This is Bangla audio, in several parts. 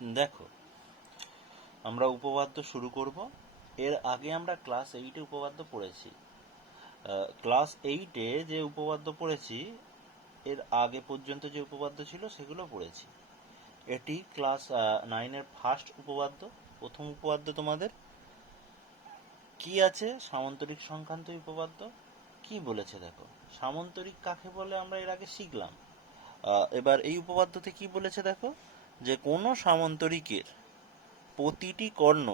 দেখো, আমরা উপপাদ্য শুরু করব। এর আগে আমরা ক্লাস 8-এ উপপাদ্য পড়েছি। ক্লাস 8-এ যে উপপাদ্য পড়েছি, এর আগে পর্যন্ত যে উপপাদ্য ছিল সেগুলো পড়েছি। এটি ক্লাস 9-এর ফার্স্ট উপপাদ্য, প্রথম উপপাদ্য। তোমাদের কি আছে? সামান্তরিক সংক্রান্ত উপপাদ্য। কি বলেছে দেখো, সামান্তরিক কাকে বলে আমরা এর আগে শিখলাম। এবার এই উপপাদ্যতে কি বলেছে দেখো, যে কোনো সামান্তরিকের প্রতিটি কর্ণ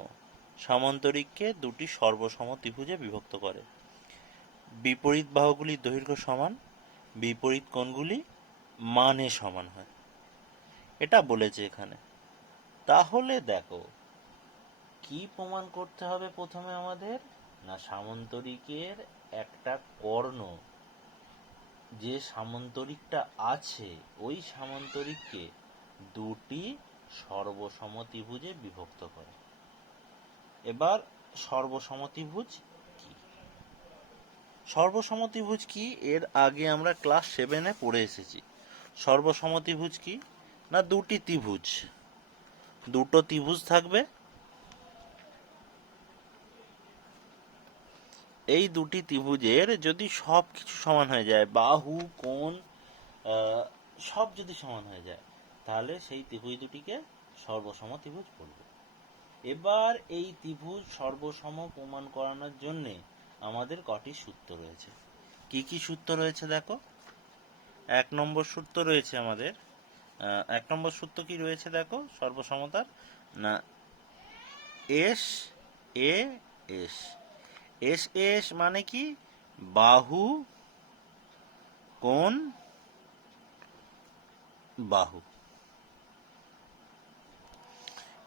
সামান্তরিককে দুটি সর্বসম ত্রিভুজে বিভক্ত করে। বিপরীত বাহুগুলির দৈর্ঘ্য সমান, বিপরীত কোণগুলি মানে সমান হয়, এটা বলেছে এখানে। তাহলে দেখো, কি প্রমাণ করতে হবে প্রথমে আমাদের? না, সামান্তরিকের একটা কর্ণ, যে সামান্তরিকটা আছে ওই সামান্তরিককে দুটি সর্বসম ত্রিভুজে বিভক্ত করে। এবার সর্বসম ত্রিভুজ কি? সর্বসম ত্রিভুজ কি এর আগে আমরা ক্লাস 7-এ পড়ে এসেছি। সর্বসম ত্রিভুজ কি? না, দুটো ত্রিভুজ থাকবে। এই দুটি ত্রিভুজের যদি সব কিছু সমান হয়ে যায়, বাহু, কোণ, সব যদি সমান হয়ে যায়, তাহলে সেই ত্রিভুজ দুটিকে সর্বসম ত্রিভুজ বলবো। এবার এই ত্রিভুজ সর্বসম প্রমাণ করানোর জন্যে আমাদের কটি সূত্র রয়েছে। কি কি সূত্র রয়েছে দেখো। 1 নম্বর সূত্র রয়েছে আমাদের। 1 নম্বর সূত্র কি রয়েছে দেখো সর্বসমতার? না, S A S. S S মানে কি? বাহু, কোণ, বাহু।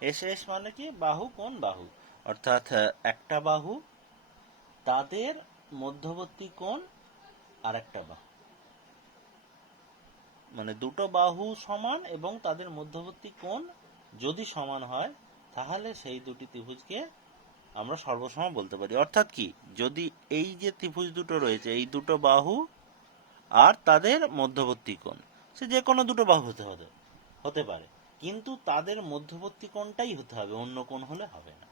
এস এস মানে কি? বাহু, কোণ, বাহু। অর্থাৎ একটা বাহু, তাদের মধ্যবর্তী কোণ আর একটা বাহু, মানে দুটো বাহু সমান এবং তাদের মধ্যবর্তী কোণ যদি সমান হয়, তাহলে সেই দুটি ত্রিভুজকে আমরা সর্বসম বলতে পারি। অর্থাৎ কি, যদি এই যে ত্রিভুজ দুটো রয়েছে, এই দুটো বাহু আর তাদের মধ্যবর্তী কোণ, সে যে কোনো দুটো বাহু হতে পারে, কিন্তু তাদের মধ্যবর্তী কোণটাই হতে হবে, অন্য কোণ হলে হবে না।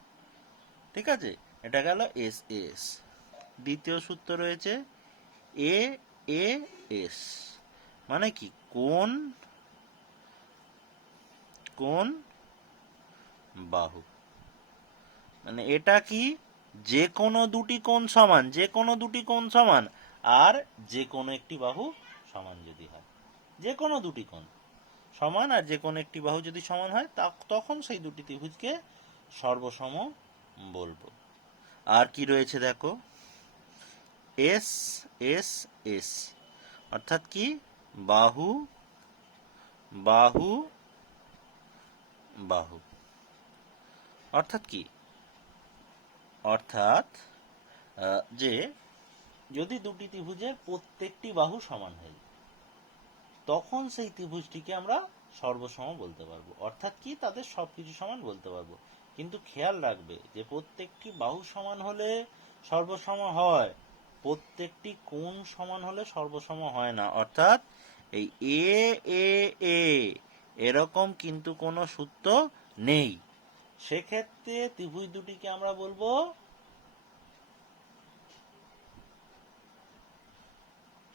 ঠিক আছে, এটা গেল এস এস। দ্বিতীয় সূত্র রয়েছে এ এ এস, মানে কি? কোণ, কোণ, বাহু। মানে এটা কি? যে কোনো দুটি কোণ সমান, যে কোনো দুটি কোণ সমান, আর যে কোনো একটি বাহু সমান যদি হয়, যে কোনো দুটি কোণ সমান আর যে কোনো একটি বাহু যদি সমান হয়, তখন সেই দুটি ত্রিভুজকে সর্বসম বলবো। আর কি রয়েছে দেখো, এস এস এস, অর্থাৎ কি? বাহু, বাহু, বাহু। অর্থাৎ কি? অর্থাৎ যে যদি দুটি ত্রিভুজের প্রত্যেকটি বাহু সমান হয়, তখন সেই ত্রিভুজটিকে আমরা সর্বসম বলতে পারবো। অর্থাৎ কি, তাদের সবকিছু সমান বলতে পারবো। কিন্তু খেয়াল রাখবে যে প্রত্যেকটি বাহু সমান হলে সর্বসম হয়, প্রত্যেকটি কোণ সমান হলে সর্বসম হয় না। অর্থাৎ এই এ এ এ এরকম কিন্তু কোনো সূত্র নেই। সেক্ষেত্রে ত্রিভুজ দুটিকে আমরা বলবো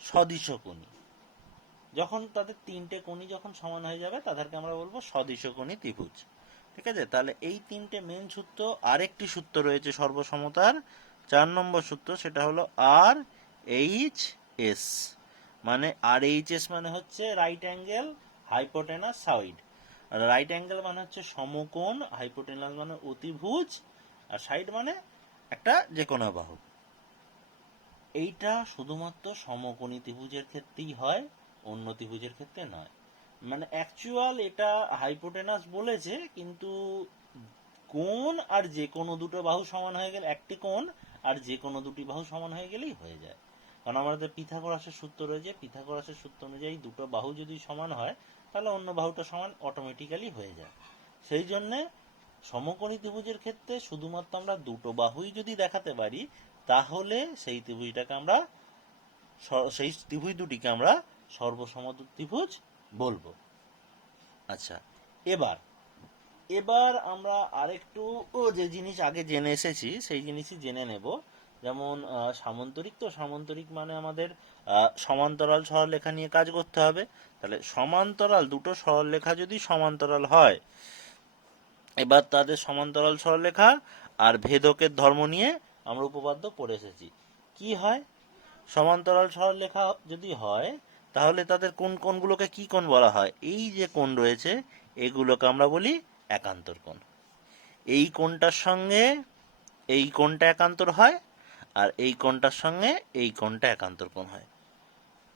সদিশকোণী। যখন তাদের তিনটে কোণই যখন সমান হয়ে যাবে, তাদেরকে আমরা বলবো সদিশকোণী ত্রিভুজ। ঠিক আছে, তাহলে এই তিনটে মেন সূত্র। আরেকটি সূত্র রয়েছে সর্বসমতার, 4 নম্বর সূত্র, সেটা হলো আর এইচ এস। মানে আর এইচ এস মানে হচ্ছে রাইট অ্যাঙ্গেল হাইপোটেনাস সাইড। আর রাইট অ্যাঙ্গেল মানে হচ্ছে সমকোণ, হাইপোটেনাস মানে অতিভুজ, আর সাইড মানে একটা যে কোনো বাহু। এইটা শুধুমাত্র সমকোণী ত্রিভুজের ক্ষেত্রেই হয়, অন্য ত্রিভুজের ক্ষেত্রে নয়। মানে অ্যাকচুয়াল এটা হাইপোটেনাস বলেছে, কিন্তু কোণ আর যে কোনো দুটো বাহু সমান হয়ে গেলে, একটি কোণ আর যে কোনো দুটি বাহু সমান হয়ে গেলেই হয়ে যায়। কারণ আমাদের পিথাগোরাসের সূত্র রয়েছে, পিথাগোরাসের সূত্র অনুযায়ী দুটো বাহু যদি সমান হয়, তাহলে অন্য বাহুটা সমান অটোমেটিক্যালি হয়ে যায়। সেই জন্যে সমকোণী ত্রিভুজের ক্ষেত্রে শুধুমাত্র আমরা দুটো বাহুই যদি দেখাতে পারি, তাহলে সেই ত্রিভুজটাকে আমরা, সেই ত্রিভুজ দুটিকে আমরা সর্বসম ত্রিভুজ বলবো। আচ্ছা, এবার এবার আমরা আরেকটু যে জিনিস আগে জেনে এসেছি সেই জিনিসই জেনে নেব। যেমন সামান্তরিক, তো সামান্তরিক মানে আমাদের সমান্তরাল সরলরেখা নিয়ে কাজ করতে হবে। তাহলে সমান্তরাল দুটো সরলরেখা যদি সমান্তরাল হয়, এবার তাদের সমান্তরাল সরলরেখা আর ভেদকের ধর্ম নিয়ে আমরা উপপাদ্য পড়ে এসেছি। কি হয়, সমান্তরাল সরলরেখা যদি হয় তাহলে তাদের কোন কোণগুলোকে কি কোণ বলা হয়? এই যে কোণ রয়েছে এগুলোকে আমরা বলি একান্তর কোণ। এই কোণটার সঙ্গে এই কোণটা একান্তর হয়, আর এই কোণটার সঙ্গে এই কোণটা একান্তর কোণ হয়।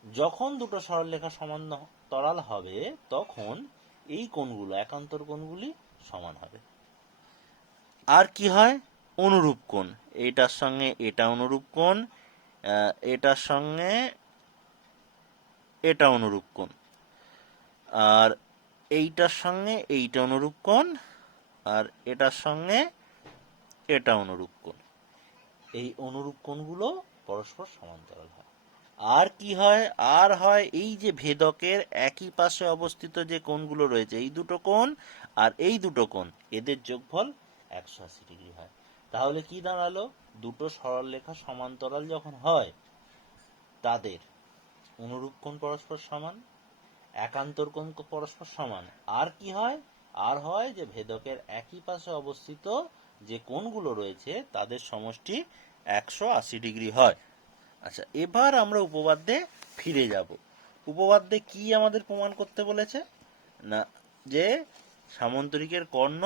যখন দুটো সরলরেখা সমান্তরাল হবে তখন এই কোণগুলো, একান্তর কোণগুলি সমান হবে। আর কি হয়? অনুরূপ কোণ। এটার সঙ্গে এটা অনুরূপ কোণ, এটার সঙ্গে এটা অনুরূপ কোণ, আর এইটার সঙ্গে এইটা অনুরূপ কোণ, আর এটার সঙ্গে এটা অনুরূপ কোণ। এই অনুরূপ কোণগুলো পরস্পর সমান্তরাল হয়। আর কি হয়? আর হয় এই যে ভেদকের একই পাশে অবস্থিত যে কোণগুলো রয়েছে, এই দুটো কোণ আর এই দুটো কোণ, এদের যোগফল 180 ডিগ্রি হয়। তাহলে কি দাঁড়ালো? দুটো সরলরেখা সমান্তরাল যখন হয় তাদের অনুরূপ কোণ পরস্পর সমান, একান্তর কোণ পরস্পর সমান। আর কি হয়? আর হয় যে ভেদকের একই পাশে অবস্থিত যে কোণগুলো রয়েছে তাদের সমষ্টি 180 ডিগ্রি হয়। আচ্ছা, এবার আমরা উপপাদ্যে ফিরে যাব। উপপাদ্যে কি আমাদের প্রমাণ করতে বলেছে? না, যে সামান্তরিকের কর্ণ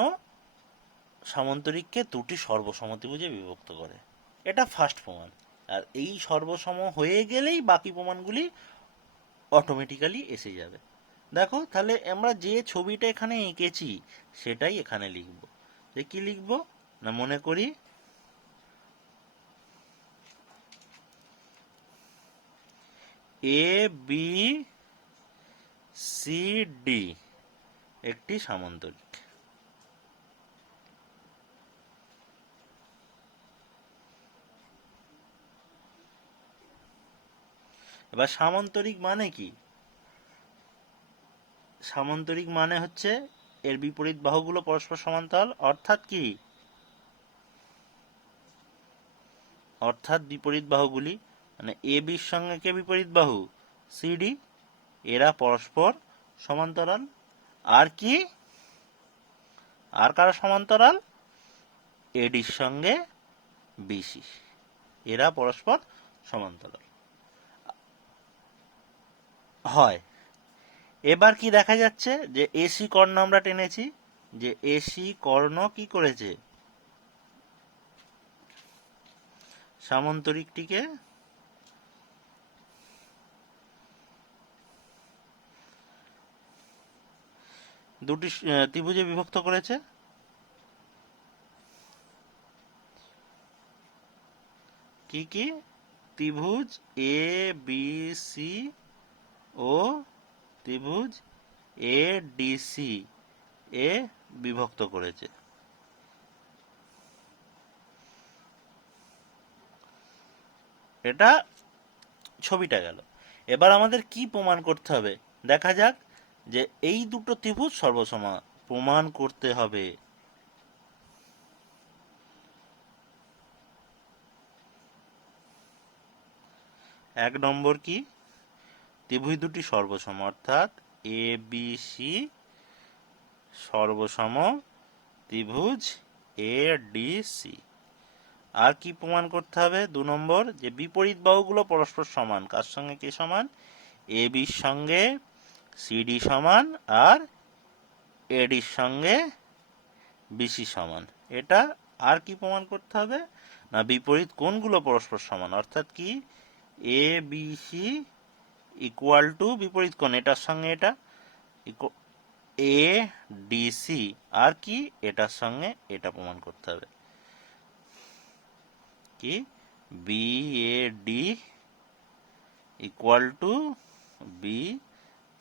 সামান্তরিককে দুটি সর্বসমত্রিভুজে বিভক্ত করে। এটা ফার্স্ট প্রমাণ। আর এই সর্বসম হয়ে গেলেই বাকি প্রমাণগুলি অটোমেটিক্যালি এসে যাবে। দেখো, তাহলে আমরা যে ছবিটা এখানে এঁকেছি সেটাই এখানে লিখব। যে কি লিখব? না, মনে করি এ বি সি ডি একটি সামান্তরিক। এবার সামান্তরিক মানে কি? সামান্তরিক মানে হচ্ছে এর বিপরীত বাহুগুলো পরস্পর সমান্তরাল, অর্থাৎ কি? অর্থাৎ বিপরীত বাহুগুলি মানে এ বির সঙ্গে কে বিপরীত বাহু? সিডি, এরা পরস্পর সমান্তরাল। আর কি? আর কারা সমান্তরাল? এডির সঙ্গে বিসি, এরা পরস্পর সমান্তরাল হয়। এবার কি দেখা যাচ্ছে? যে এসি কর্ণ আমরা টেনেছি, যে এসি কর্ণ কি করেছে? সামান্তরিকটিকে দুটি ত্রিভুজে বিভক্ত করেছে। কি কি? ত্রিভুজ এ বি সি ও ত্রিভুজ এ ডি সি এ বিভক্ত করেছে। এটা ছবিটা গেল। এবার আমাদের কি প্রমাণ করতে হবে দেখা যাক। যে এই দুটো ত্রিভুজ সর্বসম প্রমাণ করতে হবে। এক নম্বর কি? ত্রিভুজ দুটি সর্বসম, অর্থাৎ এ বি সি সর্বসম ত্রিভুজ এ ডি সি। আর কি প্রমাণ করতে হবে? 2 নম্বর, যে বিপরীত বাহুগুলো পরস্পর সমান। কার সঙ্গে কে সমান? এ বির সঙ্গে সিডি সমান, আর এডির সঙ্গে বিসি সমান। এটা আর কি প্রমাণ করতে হবে? না, বিপরীত কোণগুলো পরস্পর সমান, অর্থাৎ কি? এ বি সি ইকুয়াল টু বিপরীত কোণ, এটার সঙ্গে এটা এ ডি সি। আর কি? এটার সঙ্গে এটা প্রমাণ করতে হবে কি? B A D equal to B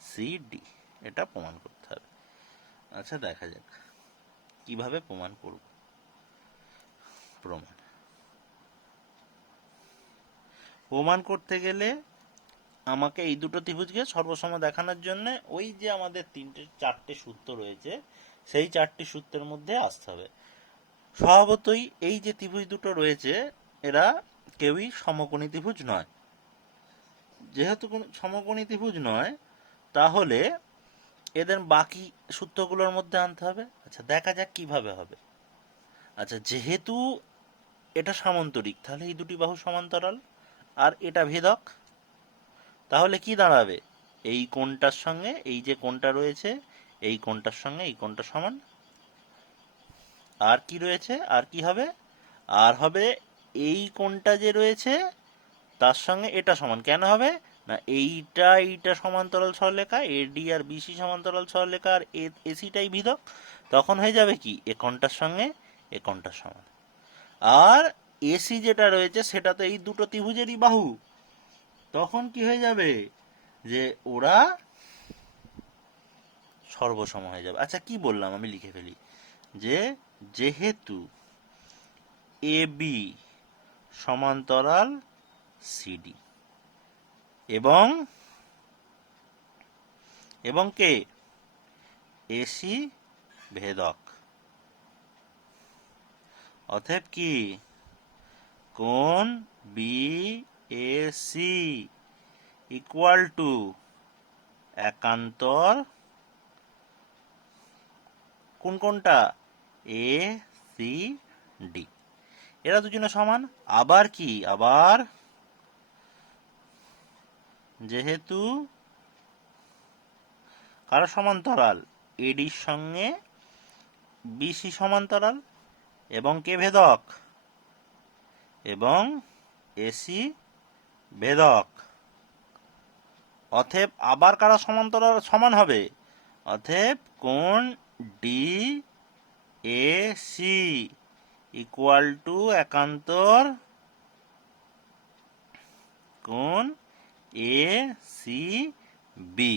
C D, এটা প্রমাণ করতে হবে। আচ্ছা, দেখা যাক কিভাবে প্রমাণ করব। প্রমাণ করতে গেলে আমাকে এই দুটো ত্রিভুজকে সর্বসম দেখানোর জন্য ওই যে আমাদের 3-4টে সূত্র রয়েছে সেই 4টি সূত্রের মধ্যে আসতে হবে। স্বভাবতই এই যে ত্রিভুজ দুটো রয়েছে এরা কেউই সমকোণী ত্রিভুজ নয়। যেহেতু কোনো সমকোণী ত্রিভুজ নয় তাহলে এদের বাকি সূত্রগুলোর মধ্যে আনতে হবে। আচ্ছা দেখা যাক কিভাবে হবে। আচ্ছা যেহেতু এটা সামান্তরিক তাহলে এই দুটি বাহু সমান্তরাল আর এটা ভেদক, তাহলে কি দাঁড়াবে, এই কোণটার সঙ্গে এই যে কোণটা রয়েছে এই কোণটার সঙ্গে এই কোণটা সমান। আর কি রয়েছে, আর কি হবে, আর হবে এই কোণটা যে রয়েছে তার সঙ্গে এটা সমান। কেন হবে না, এইটা সমান্তরাল সরলরেখা, এডি আর বিসি সমান্তরাল সরলরেখা আর এসিটাই ভিদক, তখন হয়ে যাবে কি এ কোণটার সঙ্গে এ কোণটার সমান। আর এসি যেটা রয়েছে সেটা তো এই দুটো ত্রিভুজেরই বাহু, তখন কি হয়ে যাবে যে ওরা সর্বসম হয়ে যাবে। আচ্ছা কি বললাম আমি লিখে ফেলি, যে যেহেতু এ বি সমান্তরাল সিডি এবং এবং কে এসি ভেদক, অতএব কি কোণ B A C equal to একান্তর কোন কোনটা এ সি ডি, এরা দুজনে সমান। আবার কি, আবার যেহেতু কারা সমান্তরাল, এডির সঙ্গে বিসি সমান্তরাল এবং কে ভেদক এবং এসি ভেদক, অতএব আবার কারা সমান্তরাল সমান হবে, অতএব কোণ D A C equal to একান্তর কোণ এ সি বি।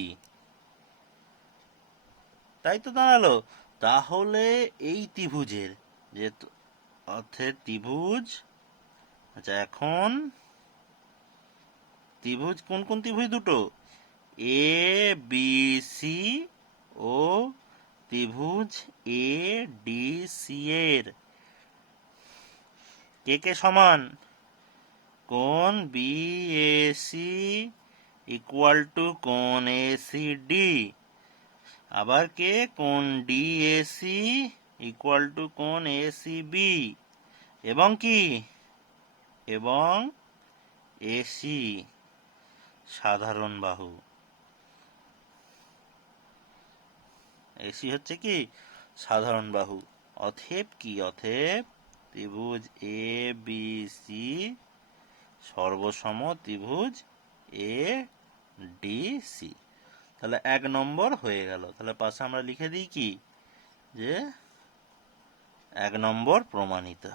তাই তো দাঁড়ালো। তাহলে এই ত্রিভুজের যে অর্থের ত্রিভুজ, আচ্ছা এখন ত্রিভুজ কোন কোন ত্রিভুজ দুটো, এ বি সি ও ত্রিভুজ এ ডি সি এর কে কে সমান, কোণ B A C equal to কোণ এ সি ডি, আবার কে কোণ D A C equal to কোণ এ সি বি, এবং কি এবং এসি সাধারণ বাহু। এসি হচ্ছে কি সাধারণ বাহু। অতএব কি, অতএব ত্রিভুজ এ বি সি সর্বসম ত্রিভুজ এ ডি সি। তাহলে 1 নম্বর হয়ে গেল। তাহলে পাশে আমরা লিখে দিই কি, যে 1 নম্বর প্রমাণিত।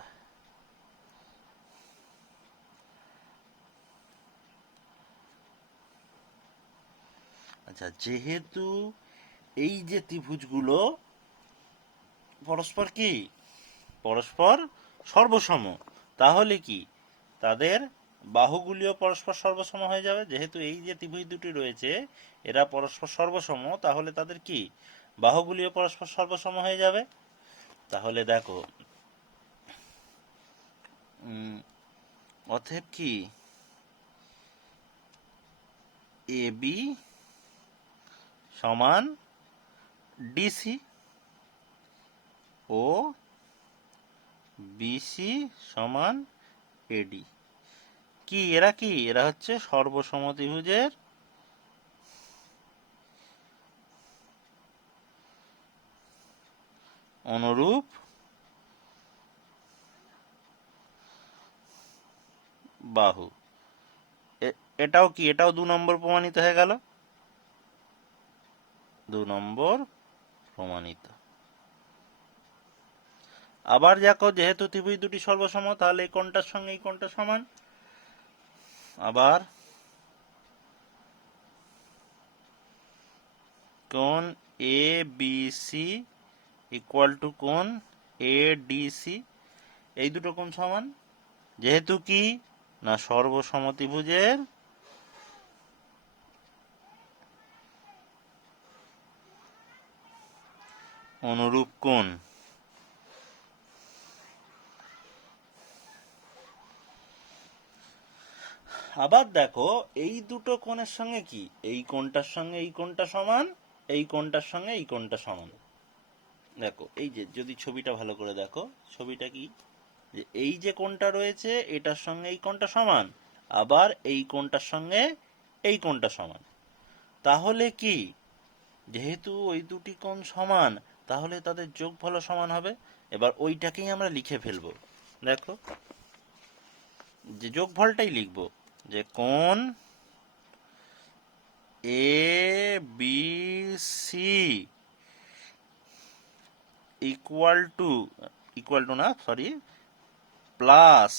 আচ্ছা যেহেতু এই যে ত্রিভুজগুলো পরস্পর কি পরস্পর সর্বসম, তাহলে কি তাদের বাহুগুলিও পরস্পর সর্বসম হয়ে যাবে। যেহেতু এই যে ত্রিভুজ দুটি রয়েছে এরা পরস্পর সর্বসম, তাহলে তাদের কি বাহুগুলিও পরস্পর সর্বসম হয়ে যাবে। তাহলে দেখো অতএব কি এ বি সমান ডিসি ও বিসি সমান এডি, কি এরা কি, এরা হচ্ছে সর্বসম ত্রিভুজের অনুরূপ বাহু। এটাও কি, এটাও 2 নম্বর প্রমাণিত হয়ে গেল, 2 নম্বর প্রমাণিত। আবার দেখো যেহেতু ত্রিভুজ দুটি সর্বসম তাহলে এই কোণটার সঙ্গে এই কোণটা সমান। আবার কোণ A B C equal to কোণ এ ডি সি, এই দুটো কোণ সমান। যেহেতু কি না সর্বসম ত্রিভুজের অনুরূপ কোণ। আবার দেখো এই দুটো কোণের সঙ্গে কি, এই কোণটার সঙ্গে এই কোণটা সমান, এই কোণটার সঙ্গে এই কোণটা সমান। দেখো এই যে যদি ছবিটা ভালো করে দেখো, ছবিটা কি, যে এই যে কোণটা রয়েছে এটার সঙ্গে এই কোণটা সমান, আবার এই কোণটার সঙ্গে এই কোণটা সমান। তাহলে কি, যেহেতু ওই দুটি কোণ সমান, তাহলে তাদের যোগফলও সমান হবে। এবার ওইটাকেই আমরা লিখে ফেলবো। দেখো যে যোগফলটাই লিখবো, যে কোণ A B C equal to না সরি প্লাস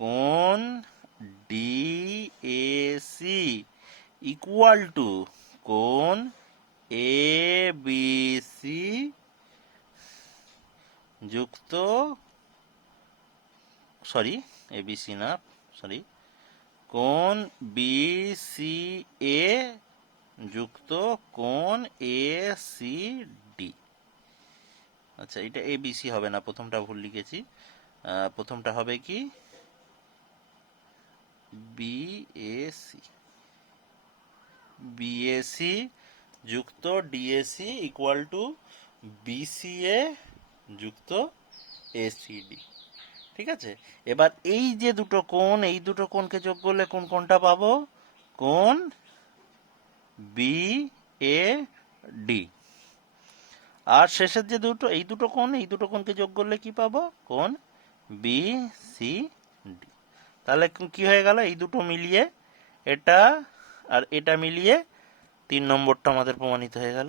কোণ D A C equal to কোণ এ বি সি যুক্ত সরি এবিসি না সরি কোণ বি সি এ যুক্ত কোণ এ সি ডি। আচ্ছা এটা এবিসি হবে না, প্রথমটা ভুল লিখেছি, প্রথমটা হবে কি বিএসি, বিএসি যুক্ত ডিএসি ইকুয়াল টু বিসিএ যুক্ত এসিডি। ঠিক আছে, এবার এই যে দুটো কোণ, এই দুটো কোণকে যোগ করলে কোন কোণটা পাবো, কোণ বি এ ডি। আর শেষের যে দুটো, এই দুটো কোণ, এই দুটো কোণকে যোগ করলে কি পাবো, কোণ বি সি ডি। তাহলে কি হয়ে গেল, এই দুটো মিলিয়ে এটা আর এটা মিলিয়ে 3 নম্বরটা আমাদের প্রমাণিত হয়ে গেল।